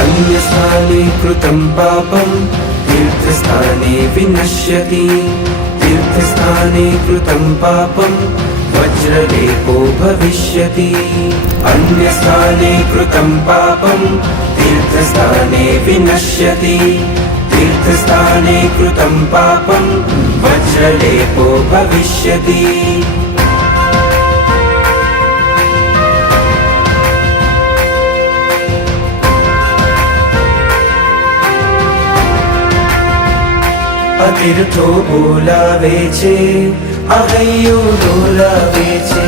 अन्यस्थाने कृतं पापं तीर्थस्थाने विनश्यति तीर्थस्थाने कृतं पापं वज्रलेपो भविष्यति अन्यस्थाने कृतं पापं तीर्थस्थाने विनश्यति तीर्थस्थाने कृतं पापं वज्रलेपो भविष्यति अतीर्थो बोलावे छे अहैयो डोलावे छे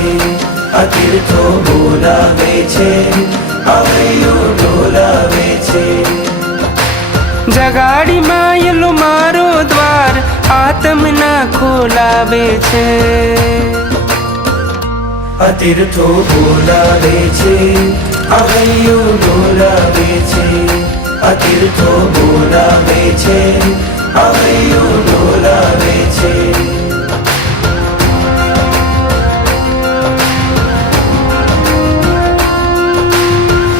अतीर्थो बोलावे छे अहैयो डोलावे छे जगाड़ी मायलो मारो द्वार आत्मना खोलावे छे अतीर्थो बोलावे छे अहैयो डोलावे छे अतीर्थो बोलावे छे अहैयो डोलावे छे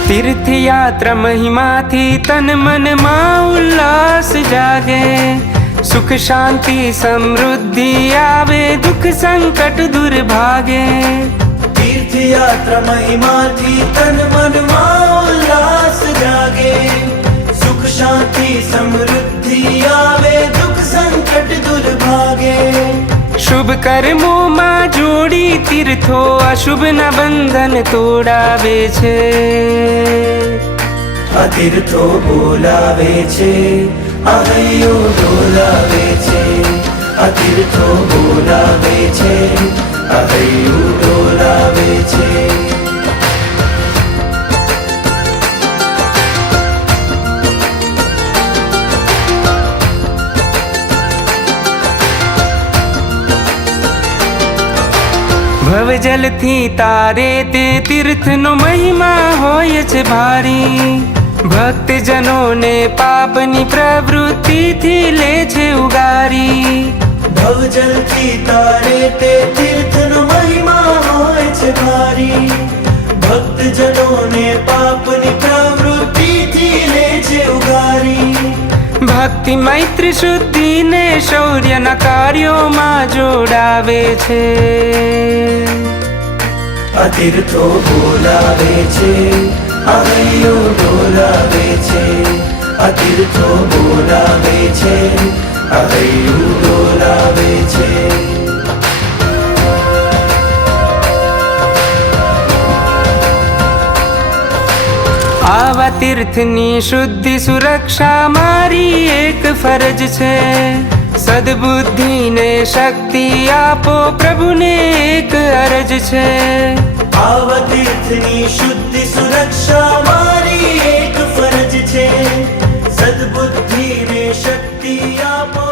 तीर्थयात्रा महिमाथी तन मन मां उल्लास जागे सुख शांति समृद्धि आवे दुख संकट दूर भागे तीर्थयात्रा महिमाथी तन मन मां उल्लास जागे सुख शांति समृद्धि आवे दुख संकट दूर भागे शुभ कर्मों मां जोड़ी तीर्थो अशुभ न बंधन तोड़ावे छे अतीर्थो बोलावे छे अहैयो डोलावे छे अतीर्थो बोलावे छे अहैयो डोलावे छे भवजल थी तारे ते तीर्थ नो महिमा होय छे भारी भक्त जनों ने पापनी प्रवृत्ति थी ले छे उगारी भवजल थी तारे ते तीर्थ नो महिमा होय छे भारी भक्त जनों ने पापनी प्रवृत्ति थी ले छे उगारी भक्ति मैत्री शुद्धि ने शौर्य न कार्यों मां जोड़ावे छे अतीर्थो बोलावे छे अहैयो डोलावे छे अतीर्थो बोलावे छे अहैयो डोलावे छे आवा तीर्थनी शुद्धि सुरक्षा मारी एक फरज छे सद्बुद्धि ने शक्ति आपो प्रभु ने एक अरज छे आवा तीर्थनी शुद्धि सुरक्षा मारी एक फरज छे सद्बुद्धि ने शक्ति आपो